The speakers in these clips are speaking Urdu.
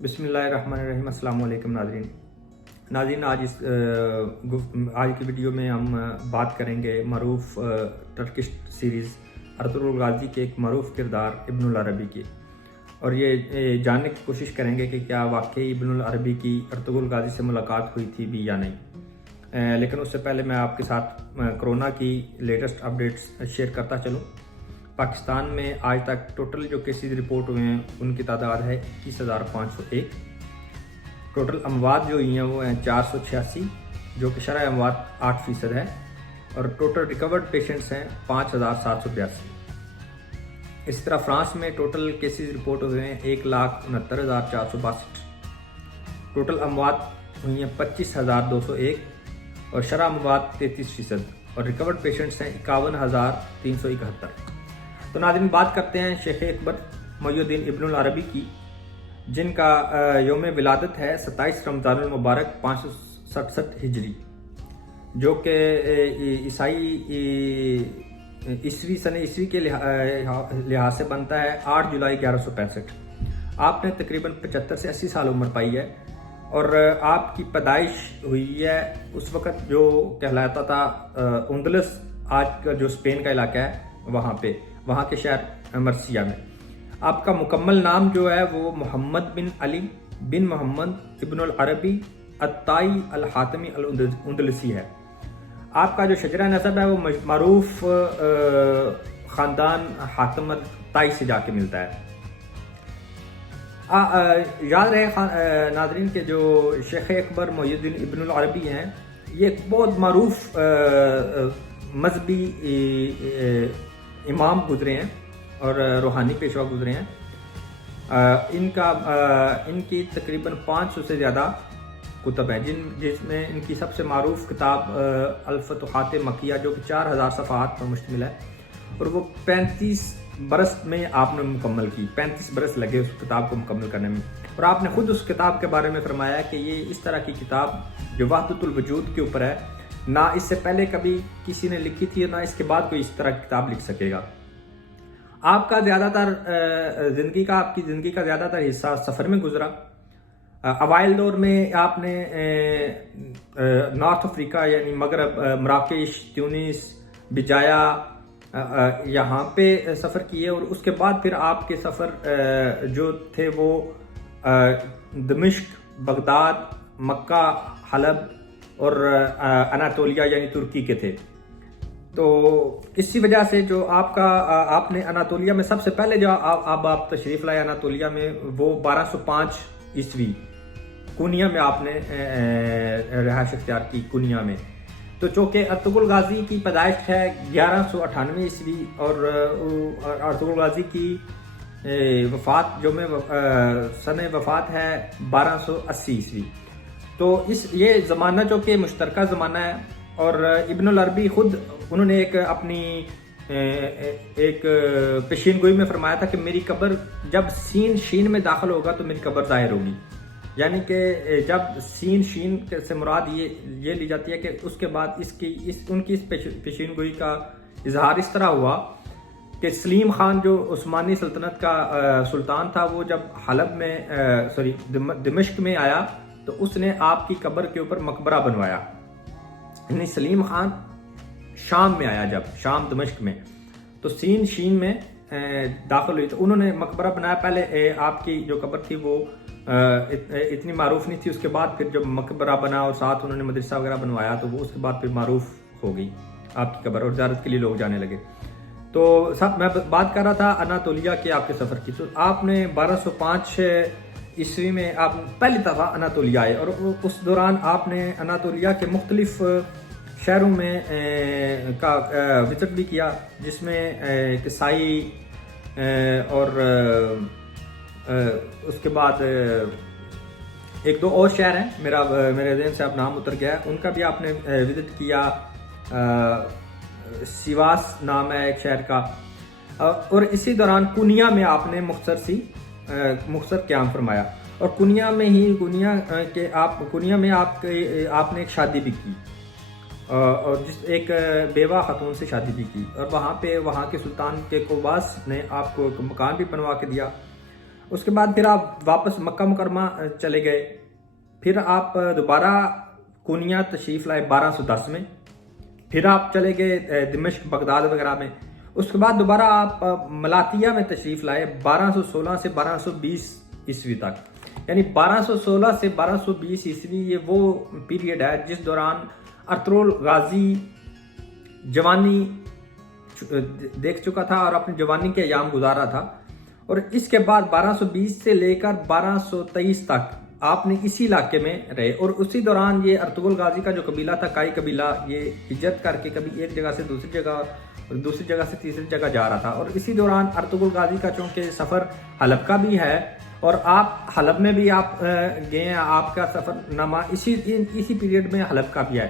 بسم اللہ الرحمن الرحیم۔ السلام علیکم ناظرین، آج کی ویڈیو میں ہم بات کریں گے معروف ٹرکش سیریز ارطغرل غازی کے ایک معروف کردار ابن العربی کی، اور یہ جاننے کی کوشش کریں گے کہ کیا واقعی ابن العربی کی ارطغرل غازی سے ملاقات ہوئی تھی بھی یا نہیں۔ لیکن اس سے پہلے میں آپ کے ساتھ کرونا کی لیٹسٹ اپڈیٹس شیئر کرتا چلوں۔ پاکستان میں آج تک ٹوٹل جو کیسز رپورٹ ہوئے ہیں ان کی تعداد ہے 21,501۔ ٹوٹل اموات جو ہوئی ہیں وہ ہیں 486، جو کہ شرح اموات 8% ہے، اور ٹوٹل ریکورڈ پیشنٹس ہیں 5,782۔ اس طرح فرانس میں ٹوٹل کیسز رپورٹ ہوئے ہیں 1,69,462۔ ٹوٹل اموات ہوئی ہیں 25,201، اور شرح اموات 33%، اور ریکورڈ پیشنٹس ہیں 51,371۔ تو ناظرین، بات کرتے ہیں شیخ اکبر محی الدین ابن العربی کی، جن کا یوم ولادت ہے 27 رمضان المبارک 567 ہجری، جو کہ سن عیسوی کے لحاظ سے بنتا ہے 8 جولائی 1165۔ آپ نے تقریباً 75 سے 80 سال عمر پائی ہے، اور آپ کی پیدائش ہوئی ہے اس وقت جو کہلاتا تھا اندلس، آج کا جو اسپین کا علاقہ ہے وہاں کے شہر مرسیہ میں۔ آپ کا مکمل نام جو ہے وہ محمد بن علی بن محمد ابن العربی الطائی الحاتمی الاندلسی ہے۔ آپ کا جو شجرہ نسب ہے وہ معروف خاندان حاتم الطائی سے جا کے ملتا ہے۔ یاد رہے ناظرین کہ جو شیخ اکبر محی الدین ابن العربی ہیں، یہ ایک بہت معروف مذہبی امام گزرے ہیں اور روحانی پیشوا گزرے ہیں۔ ان کی تقریباً 500 سے زیادہ کتب ہیں، جس میں ان کی سب سے معروف کتاب الفتوحات مکیہ، جو کہ 4,000 صفحات پر مشتمل ہے، اور وہ 35 برس میں آپ نے مکمل کی۔ 35 برس لگے اس کتاب کو مکمل کرنے میں، اور آپ نے خود اس کتاب کے بارے میں فرمایا کہ یہ اس طرح کی کتاب جو وحدت الوجود کے اوپر ہے، نہ اس سے پہلے کبھی کسی نے لکھی تھی، نہ اس کے بعد کوئی اس طرح کی کتاب لکھ سکے گا۔ آپ کی زندگی کا زیادہ تر حصہ سفر میں گزرا۔ اوائل دور میں آپ نے نارتھ افریقہ یعنی مغرب، مراکش، تیونس، بجایا، یہاں پہ سفر کیے، اور اس کے بعد پھر آپ کے سفر جو تھے وہ دمشق، بغداد، مکہ، حلب اور اناطولیہ یعنی ترکی کے تھے۔ تو اسی وجہ سے جو آپ نے اناطولیہ میں سب سے پہلے جو آپ تشریف لائے اناطولیہ میں، وہ 1205 عیسوی کونیا میں آپ نے رہائش اختیار کی، کونیا میں۔ تو چونکہ ارطغرل غازی کی پیدائش ہے 1198 عیسوی، اور ارطغرل غازی کی وفات سن وفات ہے 1280 عیسوی، تو یہ زمانہ جو کہ مشترکہ زمانہ ہے، اور ابن العربی خود انہوں نے اپنی پیشین گوئی میں فرمایا تھا کہ میری قبر جب سین شین میں داخل ہوگا تو میری قبر ظاہر ہوگی، یعنی کہ جب سین شین سے مراد یہ لی جاتی ہے کہ اس کے بعد ان کی اس پیشین گوئی کا اظہار اس طرح ہوا کہ سلیم خان جو عثمانی سلطنت کا سلطان تھا، وہ جب حلب میں دمشق میں آیا تو اس نے آپ کی قبر کے اوپر مقبرہ بنوایا۔ یعنی سلیم خان شام میں آیا، جب شام دمشق میں، تو سین شین میں داخل ہوئی، تو انہوں نے مقبرہ بنایا۔ پہلے آپ کی جو قبر تھی وہ اتنی معروف نہیں تھی، اس کے بعد پھر جب مقبرہ بنا اور ساتھ انہوں نے مدرسہ وغیرہ بنوایا، تو وہ اس کے بعد پھر معروف ہو گئی آپ کی قبر، اور زیارت کے لیے لوگ جانے لگے۔ تو میں بات کر رہا تھا اناطولیہ کے آپ کے سفر کی۔ تو آپ نے 1205 عیسوی میں آپ پہلی دفعہ اناطولیہ آئے، اور اس دوران آپ نے اناطولیہ کے مختلف شہروں میں کا وزٹ بھی کیا، جس میں کسائی اور اس کے بعد ایک دو اور شہر ہیں، میرے ذہن سے اب نام اتر گیا ہے، ان کا بھی آپ نے وزٹ کیا۔ سیواس نام ہے ایک شہر کا، اور اسی دوران کونیا میں آپ نے مختصر قیام فرمایا، اور کونیا میں آپ نے ایک شادی بھی کی، اور ایک بیوہ خاتون سے شادی بھی کی، اور وہاں کے سلطان کے کوباس نے آپ کو ایک مکان بھی بنوا کے دیا۔ اس کے بعد پھر آپ واپس مکہ مکرمہ چلے گئے، پھر آپ دوبارہ کونیا تشریف لائے 1210 میں، پھر آپ چلے گئے دمشق بغداد وغیرہ میں، اس کے بعد دوبارہ آپ ملاتیہ میں تشریف لائے 1216 سے 1220 عیسوی تک، یعنی 1216 سے 1220 عیسوی یہ وہ پیریڈ ہے جس دوران ارطغرل غازی جوانی دیکھ چکا تھا اور اپنی جوانی کے ایام گزارا تھا، اور اس کے بعد 1220 سے لے کر 1223 تک آپ نے اسی علاقے میں رہے، اور اسی دوران یہ ارطغرل غازی کا جو قبیلہ تھا کائی قبیلہ، یہ ہجرت کر کے کبھی ایک جگہ سے دوسری جگہ سے تیسری جگہ جا رہا تھا، اور اسی دوران ارطغرل غازی کا چونکہ سفر حلب کا بھی ہے اور آپ حلب میں بھی آپ گئے ہیں، آپ کا سفر نامہ اسی پیریڈ میں حلب کا بھی ہے،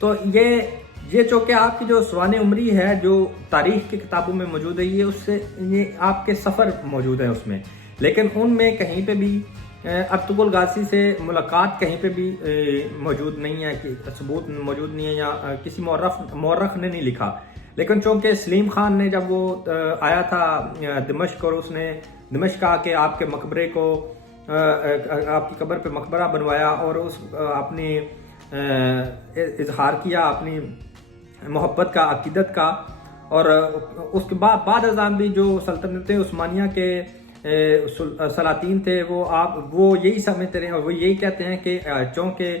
تو یہ چونکہ آپ کی جو سوانح عمری ہے جو تاریخ کی کتابوں میں موجود ہے، یہ اس سے یہ آپ کے سفر موجود ہیں اس میں، لیکن ان میں کہیں پہ بھی ارطغرل غازی سے ملاقات کہیں پہ بھی موجود نہیں ہے، کہ ثبوت موجود نہیں ہے، یا کسی مورخ نے نہیں لکھا، لیکن چونکہ سلیم خان نے جب وہ آیا تھا دمشق اور اس نے دمشق آ کے آپ کے مقبرے کو آپ کی قبر پہ مقبرہ بنوایا اور اس اپنی اظہار کیا اپنی محبت کا، عقیدت کا، اور اس کے بعد ازاں بھی جو سلطنت عثمانیہ کے سلاطین تھے وہ یہی سمجھتے رہے اور وہ یہی کہتے ہیں کہ چونکہ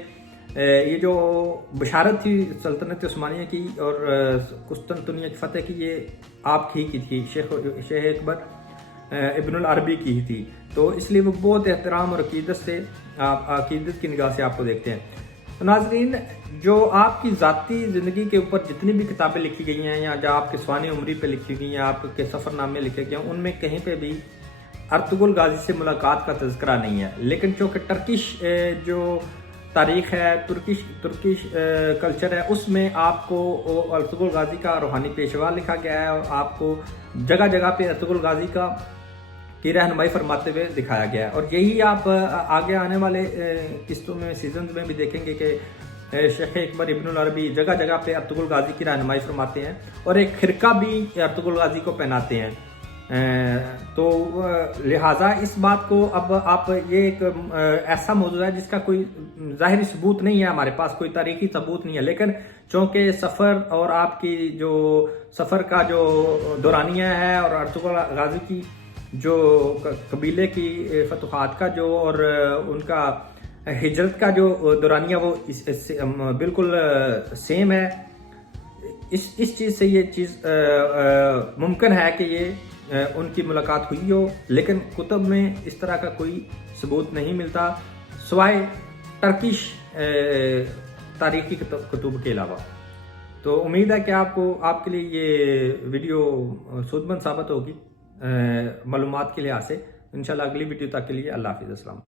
یہ جو بشارت تھی سلطنت عثمانیہ کی اور قسطنطنیہ کی فتح کی، یہ آپ کی تھی، شیخ اکبر ابن العربی کی تھی، تو اس لیے وہ بہت احترام اور عقیدت کی نگاہ سے آپ کو دیکھتے ہیں۔ ناظرین، جو آپ کی ذاتی زندگی کے اوپر جتنی بھی کتابیں لکھی گئی ہیں یا جو آپ کے سوانح عمری پہ لکھی گئی ہیں، آپ کے سفر نامے لکھے گئے ہیں، ان میں کہیں پہ بھی ارطغرل غازی سے ملاقات کا تذکرہ نہیں ہے، لیکن چونکہ ٹرکش جو تاریخ ہے، ترکش کلچر ہے، اس میں آپ کو ارطغرل غازی کا روحانی پیشوا لکھا گیا ہے اور آپ کو جگہ جگہ پہ ارطغرل غازی کی رہنمائی فرماتے ہوئے دکھایا گیا ہے، اور یہی آپ آگے آنے والے قسطوں میں سیزنز میں بھی دیکھیں گے کہ شیخ اکبر ابن العربی جگہ جگہ پہ ارطغرل غازی کی رہنمائی فرماتے ہیں اور ایک خرقہ بھی ارطغرل غازی کو پہناتے ہیں، تو لہٰذا اس بات کو اب آپ یہ ایک ایسا موضوع ہے جس کا کوئی ظاہری ثبوت نہیں ہے، ہمارے پاس کوئی تاریخی ثبوت نہیں ہے، لیکن چونکہ سفر اور آپ کی جو سفر کا جو دورانیہ ہے اور ارطغرل غازی کی جو قبیلے کی فتوحات کا جو اور ان کا ہجرت کا جو دورانیہ وہ بالکل سیم ہے، اس چیز سے یہ چیز ممکن ہے کہ یہ ان کی ملاقات ہوئی ہو، لیکن کتب میں اس طرح کا کوئی ثبوت نہیں ملتا سوائے ٹرکش تاریخی کتب کے علاوہ۔ تو امید ہے کہ آپ کے لیے یہ ویڈیو سود مند ثابت ہوگی معلومات کے لحاظ سے۔ انشاءاللہ اگلی ویڈیو تک کے لیے اللہ حافظ، السلام۔